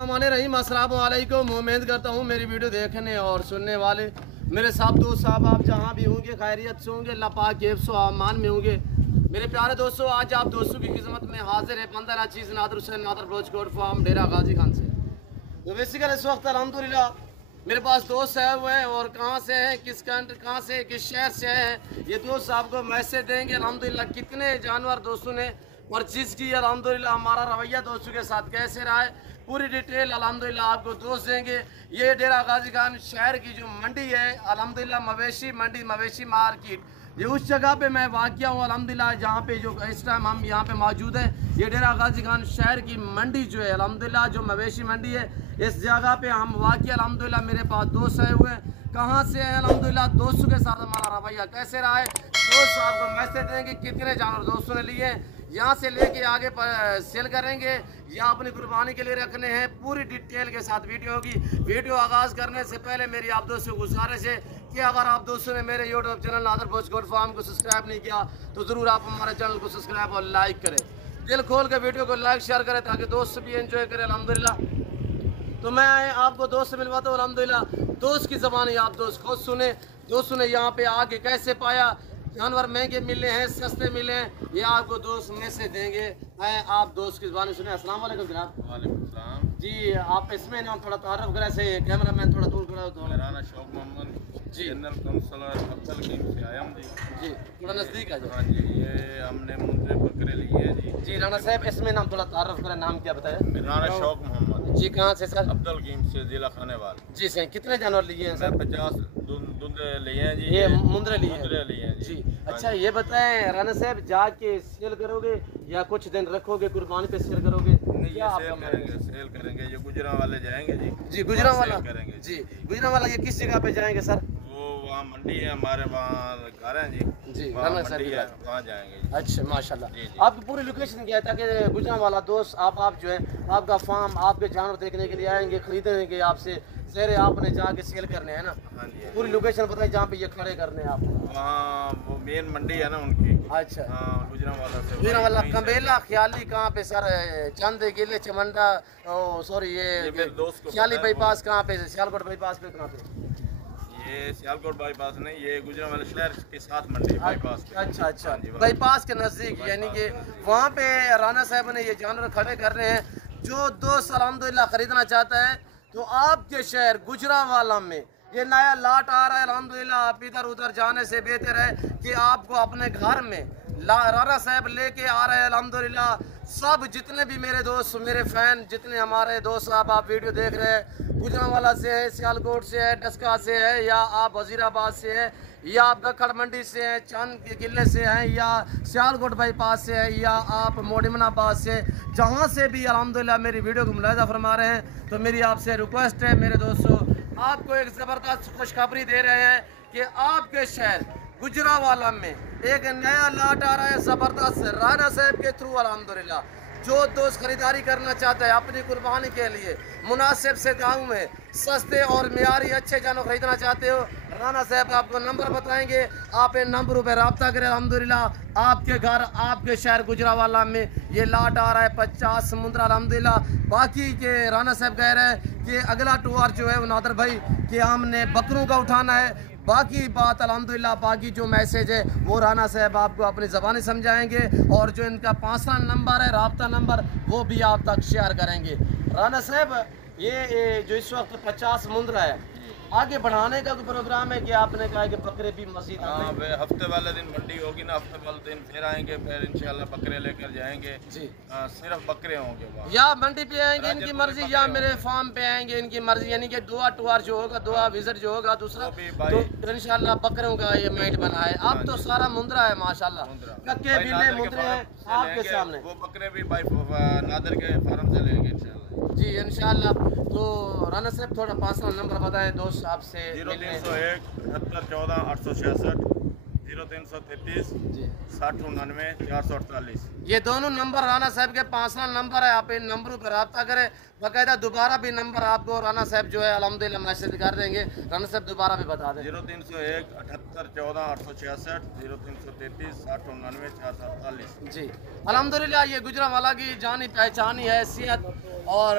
रहीम अस्सलाम वालेकुम। उम्मीद करता हूँ मेरी वीडियो देखने और सुनने वाले मेरे साहब दोस्त साहब आप जहाँ भी होंगे खैरियत से होंगे, अल्लाह पाक के हिफ्ज़ व अमान में होंगे। मेरे प्यारे दोस्तों, आज आप दोस्तों की खिदमत में हाजिर है बंदर चीज़ नादर हुसैन नादर बलोच कोट फार्म डेरा गाजी खान से। तो बेसिकली इस वक्त अल्हम्दुलिल्लाह मेरे पास दोस्त है वो हैं और कहाँ से हैं, किस कंट्री कहाँ से किस शहर से हैं, ये दोस्त आपको मैसेज देंगे। अल्हम्दुलिल्लाह कितने जानवर दोस्तों ने परचेज की, अल्हम्दुलिल्लाह हमारा रवैया दोस्तों के साथ कैसे रहा है, पूरी डिटेल अल्हम्दुलिल्लाह आपको दोस्त देंगे। ये डेरा गाजी खान शहर की जो मंडी है अल्हम्दुलिल्लाह मवेशी मंडी, मवेशी मार्केट, ये उस जगह पे मैं वाक़िया हूँ अल्हम्दुलिल्लाह जहाँ पे जो इस टाइम हम यहाँ पे मौजूद हैं। ये डेरा गाजी खान शहर की मंडी जो है अल्हम्दुलिल्लाह जो मवेशी मंडी है, इस जगह पे हम वाक़िया अल्हम्दुलिल्लाह मेरे पास दोस्त आए हुए हैं। कहाँ से हैं अल्हम्दुलिल्लाह, दोस्तों के साथ हमारा रवैया कैसे रहा है, दोस्त आपको मैसेज देंगे कितने जानवर दोस्तों ने लिए हैं, यहाँ से लेके आगे पर सेल करेंगे या अपनी कुर्बानी के लिए रखने हैं, पूरी डिटेल के साथ वीडियो होगी। वीडियो आगाज़ करने से पहले मेरी आप दोस्तों को गुजारिश है कि अगर आप दोस्तों ने मेरे YouTube channel Nadar Baloch Kot farm को सब्सक्राइब नहीं किया तो ज़रूर आप हमारे चैनल को सब्सक्राइब और लाइक करें, दिल खोल के वीडियो को लाइक शेयर करें ताकि दोस्त भी एंजॉय करें अल्हम्दुलिल्लाह। तो मैं आपको दोस्त से मिलवाता हूँ अल्हम्दुलिल्लाह, दोस्त की ज़बानी आप दोस्त खुद सुने। दोस्तों ने यहाँ पे आके कैसे पाया, जानवर महंगे मिले हैं सस्ते मिले हैं, ये आपको दोस्त मैसेज देंगे। आप दोस्त की ज़बानी सुने। अस्सलाम वालेकुम जनाब। वालेकुम सलाम जी, आप इसमें नाम थोड़ा तारुफ करें से कैमरा मैन थोड़ा दूर करा तो। मेरा नाम शौक मोहम्मद जी। जनरल काउंसलर अब्दुल हकीम से आया हूँ जी। जी थोड़ा नज़दीक आ जाए। हाँ जी, ये हमने मुंडे बकरे लिए हैं जी। जी राना साहब इसमें नाम थोड़ा तारुफ करें, नाम क्या बताया? मेरा नाम शौक मोहम्मद जी, कहाँ से सर? अब्दुल हकीम से जिला खानेवाल। जी सर, कितने जानवर लिए हैं सर? 50 दुंदे लिए हैं जी। ये मुंदरे लिए मुंदरे लिए हैं जी। हाँ अच्छा ये बताएं राना साहब, जाके सेल करोगे या कुछ दिन रखोगे कुर्बानी पे सेल करोगे? नहीं, क्या ये सेल करेंगे। ये गुजरा वाले जाएंगे जी। जी गुजरा वहाँ वाला सेल करेंगे जी, गुजरा वाला ये किस जगह पे जाएंगे सर? वो वहाँ मंडी है हमारे, वहाँ घर है जी। जी वहाँ राना साहब मंडी की है, बात। वहाँ जाएंगे जी। अच्छा माशाल्लाह। जी, जी। आपकी पूरी लोकेशन क्या है ताकि गुजरा वाला दोस्त आप जो है आपका फार्म आपके जानवर देखने के लिए आएंगे, खरीदेंगे आपसे, ज़हरे आपने जाके सेल करने हैं ना। हाँ जी। पूरी लोकेशन बताएं जहाँ पे ये खड़े करने हैं आप। वहाँ वो मेन मंडी है ना उनकी। अच्छा हाँ, गुजरांवाला से। गुजरा वाला वहीं से- कंबेला ख्याली कहाँ पे सर? चंद गिले चमंडा, सॉरी ये ये मेरे दोस्त को ख्याली पता है, बाईपास कहाँ पे? सियालकोट बाईपास पे कहाँ पे? ये सियालकोट बाईपास नहीं, ये गुजरांवाला शहर के साथ मंडी है, बाईपास पे। अच्छा अच्छा, हाँ जी, वहाँ। बाईपास के नज़दीक, यानी कि वहाँ पे राना साहब ने ये जानवर खड़े कर रहे हैं। जो दोस्त अल्हम्दुलिल्लाह खरीदना चाहता है तो आपके शहर गुजरांवाला में ये नया लाट आ रहा है अल्हम्दुलिल्लाह। आप इधर उधर जाने से बेहतर है कि आपको अपने घर में राना साहब लेके आ रहे हैं अल्हम्दुलिल्लाह। सब जितने भी मेरे दोस्त, मेरे फ़ैन, जितने हमारे दोस्त साहब आप वीडियो देख रहे हैं, गुजरांवाला से है, सियालकोट से है, डस्का से है, या आप वजीराबाद से है, या आप गखड़ मंडी से हैं, चांद के किले से हैं, या सियालकोट बाईपास से है, या आप मोडिमनाबाद से, जहाँ से भी अल्हम्दुलिल्लाह मेरी वीडियो को मुलाहिजा फरमा रहे हैं, तो मेरी आपसे रिक्वेस्ट है मेरे दोस्तों, आपको एक ज़बरदस्त खुशखबरी दे रहे हैं कि आपके शहर गुजरांवाला में एक नया लाट आ रहा है ज़बरदस्त राना साहब के थ्रू अल्हम्दुलिल्लाह। जो दोस्त खरीदारी करना चाहता है अपनी कुर्बानी के लिए मुनासिब से दामों में सस्ते और मियारी अच्छे जानवर खरीदना चाहते हो, राना साहब आपको नंबर बताएंगे, आप इन नंबरों पर रब्ता करें। अल्हम्दुलिल्लाह आपके घर आपके शहर गुजरांवाला में ये लाट आ रहा है 50 मुंद्रा अल्हम्दुलिल्लाह। बाकी के राना साहब कह रहे हैं कि अगला टूर जो है वो नादर भाई कि हमने बकरों का उठाना है। बाकी बात अल्हम्दुलिल्लाह, बाकी जो मैसेज है वो राना साहब आपको अपनी ज़बानी समझाएंगे और जो इनका 5 नंबर है राब्ता नंबर वो भी आप तक शेयर करेंगे। राना साहब ये जो इस वक्त 50 मुंद्रा है, आगे बढ़ाने का कोई प्रोग्राम है कि आपने कहा कि बकरे भी मजीद? हाँ, वे हफ्ते वाले दिन मंडी होगी ना, हफ्ते वाले दिन फिर आएंगे, फिर इंशाल्लाह बकरे लेकर जाएंगे जी। सिर्फ बकरे होंगे वहाँ, या मंडी पे आएंगे इनकी मर्जी या मेरे फार्म पे आएंगे इनकी मर्जी, यानी कि दुआ टूर जो होगा, दुआ विजिट जो होगा दूसरा, तो इंशाल्लाह बकरों का ये मैट बना है। अब तो सारा मुंद्रा है माशाल्लाह, कक्के बिल्ले मुंद्रे हैं आपके सामने। वो बकरे भी नादर के फार्म से लेंगे इंशाल्लाह जी इंशाल्लाह। तो राना साहब थोड़ा 5 नंबर बताएं दोस्त आपसे। 0301 78 14 866 0333 जी। 6099 448। ये दोनों नंबर राना साहब के पर्सनल नंबर है, आप इन नंबरों पर रब्ता करें। बाकायदा दोबारा भी नंबर आपको राना साहब जो है अल्हम्दुलिल्लाह मैसेज कर देंगे। राना साहब दोबारा भी बता दें। 0301 78 14 866, 0333 6099 448। जी अल्हम्दुलिल्लाह ये गुजरांवाला की जानी पहचानी हैसियत और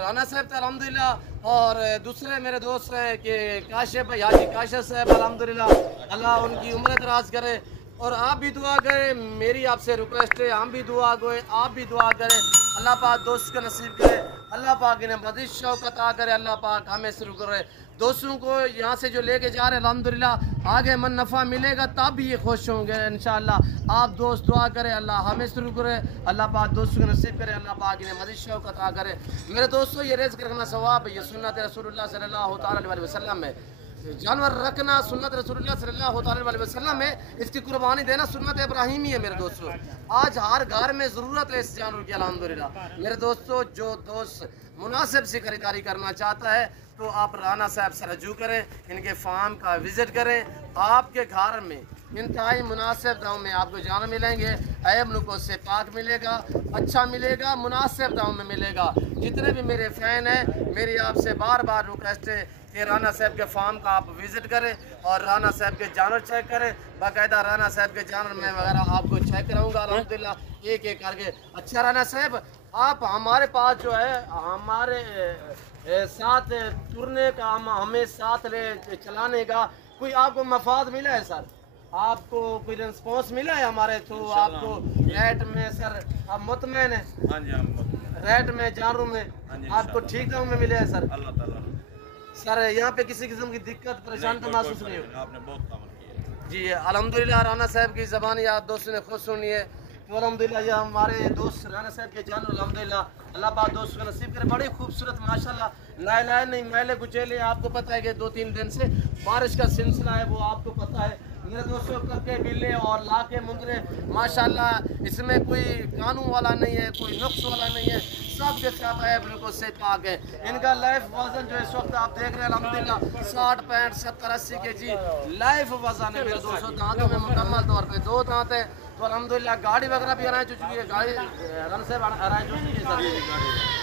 राना साहब तो अल्हम्दुलिल्लाह, और दूसरे मेरे दोस्त हैं कि काशिफ भाई, हाजी काशिफ साहब अल्हम्दुलिल्लाह, अल्लाह उनकी उम्र दराज करे। और आप भी दुआ करें, मेरी आपसे रिक्वेस्ट है, हम भी दुआ करें, आप भी दुआ करें। अल्लाह पाक दोस्त को नसीब करे, अल्लाह पाक इन्हें मज़ीद शौक़ अता करे, अल्लाह पाक हमें शुरू करे। दोस्तों को यहाँ से जो लेके जा रहे हैं अल्हम्दुलिल्लाह आगे मन नफ़ा मिलेगा तब भी ये खुश होंगे इंशाअल्लाह। आप दोस्त दुआ करें, अल्लाह हमें शुरू करे, अल्लाह पाक दोस्तों को नसीब करे, अल्लाह पाक इन्हें मज़ीद शौक़ अता करे। मेरे दोस्तों ये रिज़्क़ रखना सवाब है, ये सुन्नत रसूलुल्लाह सल्लल्लाहु अलैहि वसल्लम है। जानवर रखना सुन्नत रसूलुल्लाह सल्लल्लाहु अलैहि वसल्लम है, इसकी कुर्बानी देना सुन्नत इब्राहिमी है। मेरे दोस्तों आज हर घर में ज़रूरत है इस जानवर की अल्हम्दुलिल्लाह। मेरे दोस्तों जो दोस्त मुनासिब से खरीदारी करना चाहता है तो आप राना साहब से रजू करें, इनके फार्म का विज़िट करें। आपके घर में इंतहाई मुनासिब दाम में आपको जानवर मिलेंगे, ऐब नुको से पाक मिलेगा, अच्छा मिलेगा, मुनासिब दाम में मिलेगा। जितने भी मेरे फ़ैन हैं मेरी आपसे बार बार रिक्वेस्ट है कि राना साहब के फार्म का आप विज़िट करें और राना साहब के जानवर चेक करें। बाकायदा राना साहब के जानवर में वगैरह आपको चेक कराऊंगा अल्हम्दुलिल्लाह एक एक करके। अच्छा राना साहब आप हमारे पास जो है हमारे साथ टुरने का, हमें साथ ले चलाने का कोई आपको मफाद मिला है सर? आपको कोई रिस्पॉन्स मिला है हमारे थ्रू? आपको रेट में सर आप मुतमैन है? हाँ जी, हम रेट में जानवरों में आपको ठीक दाम में मिले हैं सर? अल्लाह ताला सर यहाँ पे किसी किस्म की दिक्कत परेशान तो महसूस नहीं हो? आपने बहुत काम किया जी अल्हम्दुलिल्लाह राना साहब की ज़बानी आप दोस्तों ने खुद सुनी है तो अल्हम्दुलिल्लाह ये हमारे दोस्त राना साहब के जानवर अल्हम्दुलिल्लाह अल्लाह पाक दोस्तों को नसीब करे। बड़ी खूबसूरत माशाल्लाह, नायलान नहीं मैले कुचेले। आपको पता है कि 2-3 दिन से बारिश का सिलसिला है, वो आपको पता है मेरे दोस्तों। करके बिल्ले और लाके मुंदरे माशाल्लाह, इसमें कोई कानून वाला नहीं है, कोई नुक्स वाला नहीं है, सब के सब है बिल्कुल से पाक है। इनका लाइफ वजन जो इस वक्त आप देख रहे हैं अल्हम्दुलिल्लाह 60, 65, 70, 80 kg लाइफ वजन है मेरे दोस्तों। दांतों में मुकम्मल तौर पे 2 दांत है तो अल्हम्दुलिल्लाह गाड़ी वगैरह भी अरेंज हो चुकी है, गाड़ी रन से अरेंज हो चुकी है सर।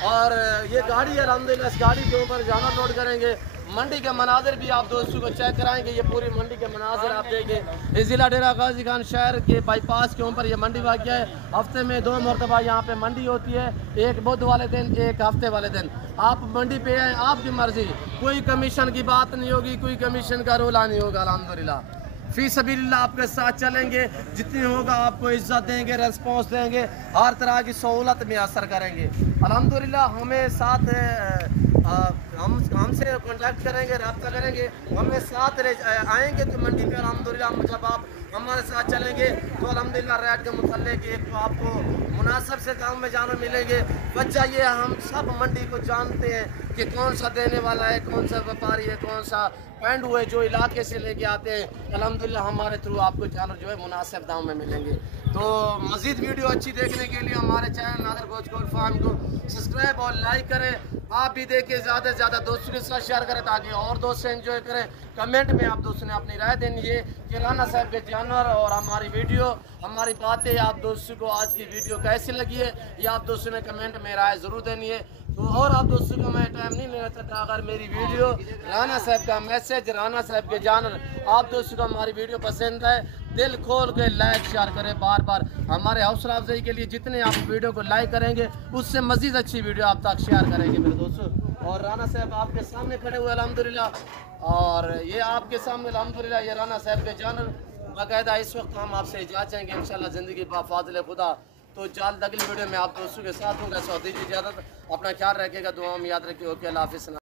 और ये गाड़ी है अल्हम्दुलिल्लाह, इस गाड़ी के ऊपर जानवर लोड करेंगे। मंडी के मनाजिर भी आप दोस्तों को चेक कराएंगे, ये पूरी मंडी के मनाजिर आप देखें। इस ज़िला डेरा गाजी खान शहर के बाईपास के ऊपर ये मंडी वाक़या है। हफ्ते में 2 मरतबा यहाँ पे मंडी होती है, एक बुध वाले दिन, एक हफ्ते वाले दिन। आप मंडी पे आए, आपकी मर्जी, कोई कमीशन की बात नहीं होगी, कोई कमीशन का रोला नहीं होगा। अल्हम्दुलिल्लाह फी सबीलिल्लाह आपके साथ चलेंगे, जितनी होगा आपको इज्जत देंगे, रेस्पॉन्स देंगे, हर तरह की सहूलत में असर करेंगे। अल्हम्दुलिल्लाह हमें साथ हमसे कांटेक्ट करेंगे, रब्ता करेंगे, हमें साथ ले आएंगे तो मंडी पे अल्हम्दुलिल्लाह जब आप हमारे साथ चलेंगे तो अल्हम्दुलिल्लाह रेट के मुतालिक एक तो आपको मुनासिब से दाम में जानवर मिलेंगे। वजह ये हम सब मंडी को जानते हैं कि कौन सा देने वाला है, कौन सा व्यापारी है, कौन सा पैंड हुए जो इलाके से लेके आते हैं। अल्हम्दुलिल्लाह हमारे थ्रू आपको जानवर जो है मुनासिब दाम में मिलेंगे। तो मज़ीद वीडियो अच्छी देखने के लिए हमारे चैनल नादिर गोश्त गोल्ड फार्म को सब्सक्राइब और लाइक करें। आप भी देखिए, ज़्यादा से ज़्यादा दोस्तों के साथ शेयर करें ताकि और दोस्त एंजॉय करें। कमेंट में आप दोस्तों ने अपनी राय देनी है कि राना साहब के जानवर और हमारी वीडियो, हमारी बातें आप दोस्तों को आज की वीडियो कैसी लगी है ये आप दोस्तों ने कमेंट में राय ज़रूर देनी है। तो और आप दोस्तों को मैं टाइम नहीं लेना चाहता, अगर मेरी वीडियो राना साहब का मैसेज, राना साहब के जानवर आप दोस्तों को हमारी वीडियो पसंद है, दिल खोल के लाइक शेयर करें बार बार। हमारे हौसला अफजाई के लिए जितने आप वीडियो को लाइक करेंगे उससे मज़ीद अच्छी वीडियो आप तक शेयर करेंगे मेरे दोस्तों। और राना साहब आपके सामने खड़े हुए अल्हम्दुलिल्लाह, और ये आपके सामने अल्हम्दुलिल्लाह ये राना साहब के जानवर बाकायदा। इस वक्त हम आपसे इजाज़त चाहेंगे इंशाल्लाह ज़िंदगी बाफ़ाज़िल खुदा। तो जल्द अगली वीडियो में आप दोस्तों के साथ होगा। सऊदी की इजाज़त, अपना ख्याल रखिएगा, दुआ में याद रखिए। ओके, अल्लाह हाफ़िज़।